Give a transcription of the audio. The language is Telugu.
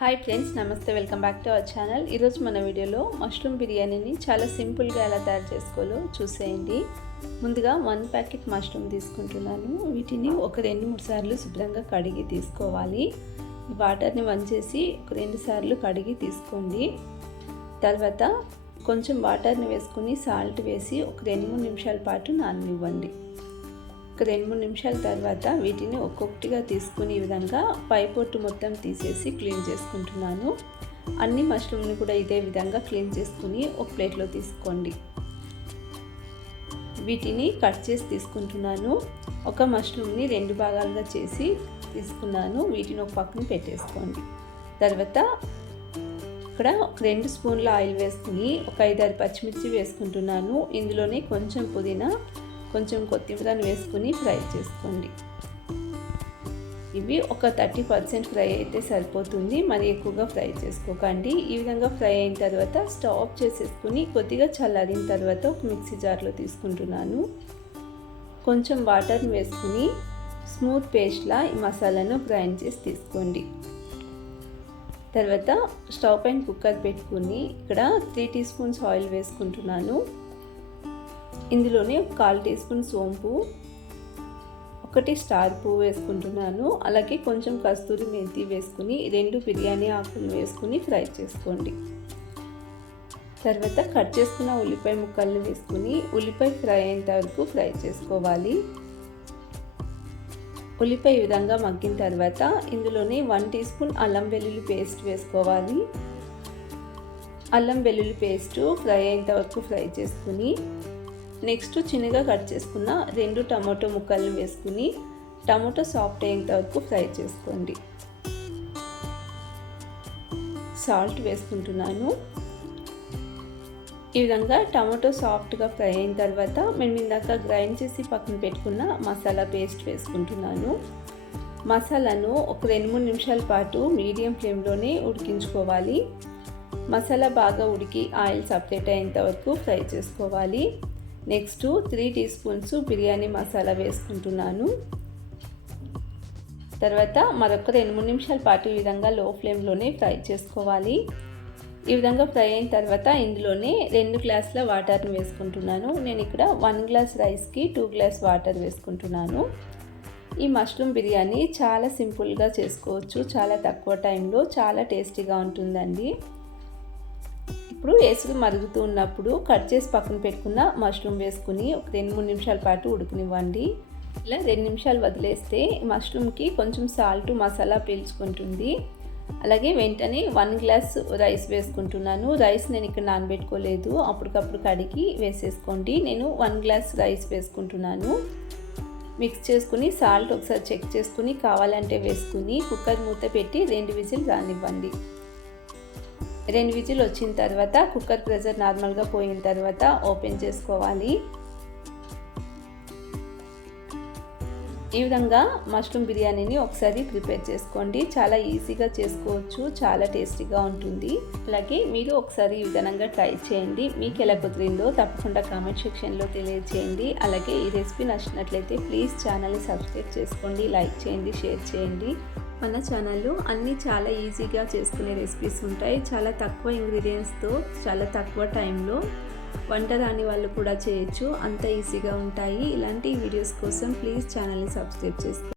హాయ్ ఫ్రెండ్స్, నమస్తే. Welcome back to our channel. ఈరోజు మన వీడియోలో మష్రూమ్ బిర్యానీని చాలా సింపుల్గా ఎలా తయారు చేసుకోవాలో చూసేయండి. ముందుగా 1 ప్యాకెట్ మష్రూమ్ తీసుకుంటున్నాను. వీటిని ఒక 2-3 సార్లు శుభ్రంగా కడిగి తీసుకోవాలి. వాటర్ని వంచేసి ఒక 2 సార్లు కడిగి తీసుకోండి. తర్వాత కొంచెం వాటర్ని వేసుకుని సాల్ట్ వేసి ఒక 2-3 నిమిషాల పాటు నాననివ్వండి. ఒక 2-3 నిమిషాల తర్వాత వీటిని ఒక్కొక్కటిగా తీసుకుని ఈ విధంగా పై పొట్టు మొత్తం తీసేసి క్లీన్ చేసుకుంటున్నాను. అన్ని మష్రూమ్ని కూడా ఇదే విధంగా క్లీన్ చేసుకుని ఒక ప్లేట్లో తీసుకోండి. వీటిని కట్ చేసి తీసుకుంటున్నాను. ఒక మష్రూమ్ని 2 భాగాలుగా చేసి తీసుకున్నాను. వీటిని ఒక పక్కన పెట్టేసుకోండి. తర్వాత ఇక్కడ 2 స్పూన్ల ఆయిల్ వేసుకుని ఒక 5-6 పచ్చిమిర్చి వేసుకుంటున్నాను. ఇందులోనే కొంచెం పుదీనా, కొంచెం కొత్తిమీరని వేసుకుని ఫ్రై చేసుకోండి. ఇవి ఒక 30% ఫ్రై అయితే సరిపోతుంది, మరి ఎక్కువగా ఫ్రై చేసుకోకండి. ఈ విధంగా ఫ్రై అయిన తర్వాత స్టవ్ ఆఫ్ చేసేసుకుని కొద్దిగా చల్లారిన తర్వాత ఒక మిక్సీ జార్లో తీసుకుంటున్నాను. కొంచెం వాటర్ని వేసుకుని స్మూత్ పేస్ట్లా ఈ మసాలాను గ్రైండ్ చేసి తీసుకోండి. తర్వాత స్టవ్ పైన కుక్కర్ పెట్టుకుని ఇక్కడ 3 టీ స్పూన్స్ ఆయిల్ వేసుకుంటున్నాను. ఇందులోనే 1/4 టీ స్పూన్ సోంపు, 1 స్టార్ పువ్వు వేసుకుంటున్నాను. అలాగే కొంచెం కస్తూరి మెంతి వేసుకుని 2 బిర్యానీ ఆకులు వేసుకుని ఫ్రై చేసుకోండి. తర్వాత కట్ చేసుకున్న ఉల్లిపాయ ముక్కల్ని వేసుకుని ఉల్లిపాయ ఫ్రై అయ్యేంత వరకు ఫ్రై చేసుకోవాలి. ఉల్లిపాయ ఈ విధంగా మగ్గిన తర్వాత ఇందులోనే 1 టీ స్పూన్ అల్లం వెల్లుల్లి పేస్ట్ వేసుకోవాలి. అల్లం వెల్లుల్లి పేస్ట్ ఫ్రై అయ్యేంత వరకు ఫ్రై చేసుకుని నెక్స్ట్ చిన్నగా కట్ చేసుకున్న 2 టమాటో ముక్కలను వేసుకుని టమాటో సాఫ్ట్ అయ్యేంత వరకు ఫ్రై చేసుకోండి. సాల్ట్ వేసుకుంటున్నాను. ఈ విధంగా టమాటో సాఫ్ట్గా ఫ్రై అయిన తర్వాత మేము ఇందాక గ్రైండ్ చేసి పక్కన పెట్టుకున్న మసాలా పేస్ట్ వేసుకుంటున్నాను. మసాలాను ఒక 2-3 నిమిషాల పాటు మీడియం ఫ్లేమ్లోనే ఉడికించుకోవాలి. మసాలా బాగా ఉడికి ఆయిల్ సపరేట్ అయ్యేంత వరకు ఫ్రై చేసుకోవాలి. Next 3 teaspoons biryani masala వేసుకుంటున్నాను. తర్వాత మరొక 2-3 నిమిషాల పాటు ఈ విధంగా లో ఫ్లేమ్లోనే ఫ్రై చేసుకోవాలి. ఈ విధంగా ఫ్రై అయిన తర్వాత ఇందులోనే 2 గ్లాసుల వాటర్ని వేసుకుంటున్నాను. నేను ఇక్కడ 1 గ్లాస్ రైస్కి 2 గ్లాస్ వాటర్ వేసుకుంటున్నాను. ఈ మష్రూమ్ బిర్యానీ చాలా సింపుల్గా చేసుకోవచ్చు. చాలా తక్కువ టైంలో చాలా టేస్టీగా ఉంటుందండి. ఇప్పుడు ఎసురు మరుగుతూ ఉన్నప్పుడు కట్ చేసి పక్కన పెట్టుకున్న మష్రూమ్ వేసుకుని ఒక 2-3 నిమిషాల పాటు ఉడకనివ్వండి. ఇలా 2 నిమిషాలు వదిలేస్తే మష్రూమ్కి కొంచెం సాల్ట్ మసాలా పీల్చుకుంటుంది. అలాగే వెంటనే 1 గ్లాస్ రైస్ వేసుకుంటున్నాను. రైస్ నేను ఇక్కడ నానబెట్టుకోలేదు, అప్పటికప్పుడు కడిగి వేసేసుకోండి. నేను 1 గ్లాస్ రైస్ వేసుకుంటున్నాను. మిక్స్ చేసుకుని సాల్ట్ ఒకసారి చెక్ చేసుకుని కావాలంటే వేసుకుని కుక్కర్ మూత పెట్టి 2 విజిల్ రానివ్వండి. 2 విజిల్ వచ్చిన తర్వాత కుక్కర్ ప్రెషర్ నార్మల్గా పోయిన తర్వాత ఓపెన్ చేసుకోవాలి. ఈ విధంగా మష్రూమ్ బిర్యానీని ఒకసారి ప్రిపేర్ చేసుకోండి. చాలా ఈజీగా చేసుకోవచ్చు, చాలా టేస్టీగా ఉంటుంది. అలాగే మీరు ఒకసారి ఈ విధంగా ట్రై చేయండి. మీకు ఎలా కుదిరిందో తప్పకుండా కామెంట్ సెక్షన్లో తెలియజేయండి. అలాగే ఈ రెసిపీ నచ్చినట్లయితే ప్లీజ్ ఛానల్ని సబ్స్క్రైబ్ చేసుకోండి, లైక్ చేయండి, షేర్ చేయండి. మన ఛానల్లో అన్నీ చాలా ఈజీగా చేసుకునే రెసిపీస్ ఉంటాయి. చాలా తక్కువ ఇంగ్రీడియంట్స్తో చాలా తక్కువ టైంలో వంట రాని వాళ్ళు కూడా చేయొచ్చు, అంత ఈజీగా ఉంటాయి. ఇలాంటి వీడియోస్ కోసం ప్లీజ్ ఛానల్ని సబ్స్క్రైబ్ చేసుకోండి.